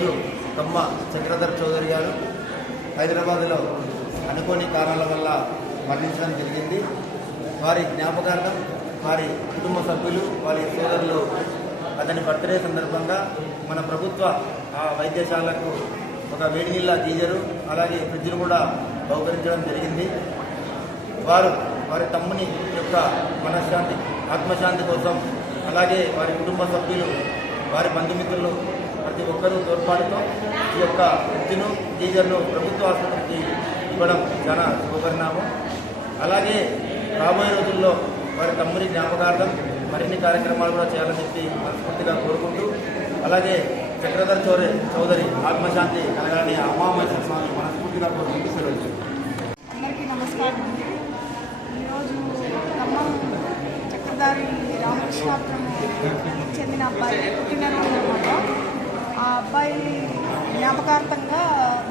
ఈరోజు తమ్మ చక్రధర్ చౌదరి గారు హైదరాబాద్లో అనుకోని కారణాల వల్ల మరణించడం జరిగింది. వారి జ్ఞాపకార్థం వారి కుటుంబ సభ్యులు వారి సోదరులు అతని బర్త్డే సందర్భంగా మన ప్రభుత్వ ఆ వైద్యశాలకు ఒక వేడి నీళ్ళ గీజరు అలాగే ఫ్రిడ్జ్ను కూడా బహుకరించడం జరిగింది. వారు వారి తమ్ముని యొక్క మనశ్శాంతి ఆత్మశాంతి కోసం అలాగే వారి కుటుంబ సభ్యులు వారి బంధుమిత్రులు ప్రతి ఒక్కరూ తోడ్పాటుతో ఈ యొక్క ఫ్రిడ్జ్ను గీజర్ను ప్రభుత్వ ఆసుపత్రికి ఇవ్వడం చాలా శుభపరిణామం. అలాగే రాబోయే రోజుల్లో వారి తమ్ముని జ్ఞాపకార్థం మరిన్ని కార్యక్రమాలు కూడా చేయాలని చెప్పి మనస్ఫూర్తిగా కోరుకుంటూ అలాగే చక్రధర్ చౌరే చౌదరి ఆత్మశాంతి కలగాలని అమ్మామేశ్వర స్వామి మనస్ఫూర్తిగా కోరుకుంటూ సెలవు అందరికీ నమస్కారం ఈరోజు ఖమ్మం చక్రధారి రామకృష్ణాపురం చెందిన అబ్బాయి పుట్టినరోజు అనమాట ఆ అబ్బాయి జ్ఞాపకార్థంగా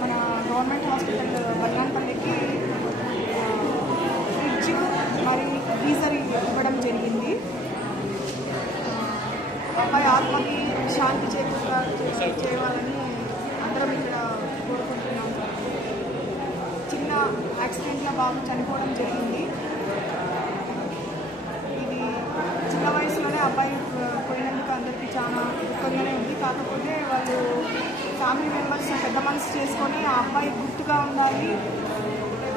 మన గవర్నమెంట్ హాస్పిటల్ వల్లాంపల్లికి ఫ్రిడ్జ్ మరి గీజర్ ఇవ్వడం జరిగింది. అబ్బాయి ఆత్మకి శాంతి చేకూరుగా చేయాలని అందరం ఇక్కడ కోరుకుంటున్నాము చిన్న యాక్సిడెంట్లో బాబు చనిపోవడం జరిగింది. ఇది చిన్న వయసులోనే అబ్బాయి పోయినందుకు అందరికీ చాలా దుఃఖంగానే కాకపోతే వాళ్ళు ఫ్యామిలీ మెంబర్స్ పెద్ద మనసు చేసుకొని ఆ అబ్బాయి గుర్తుగా ఉండాలి.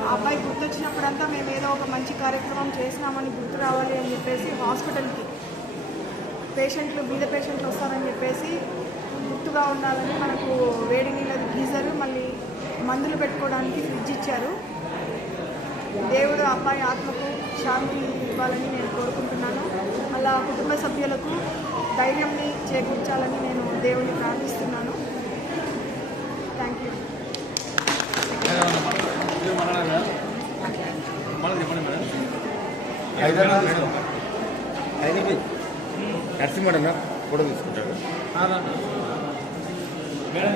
ఆ అబ్బాయి గుర్తొచ్చినప్పుడంతా మేము ఏదో ఒక మంచి కార్యక్రమం చేసినామని గుర్తు రావాలి అని చెప్పేసి హాస్పిటల్కి పేషెంట్లు బీద పేషెంట్లు వస్తారని చెప్పేసి గుర్తుగా ఉండాలని మనకు వేడి నీళ్ళది గీజర్ మళ్ళీ మందులు పెట్టుకోవడానికి ఫ్రిడ్జ్ ఇచ్చారు. దేవుడు అబ్బాయి ఆత్మకు శాంతి ఇవ్వాలని నేను కోరుకుంటున్నాను. అలా కుటుంబ సభ్యులకు ధైర్యంని చేకూర్చాలని నేను దేవుని ప్రార్థిస్తున్నాను. Thank you madam. ఫోటో తీసుకుంటాడు మేడం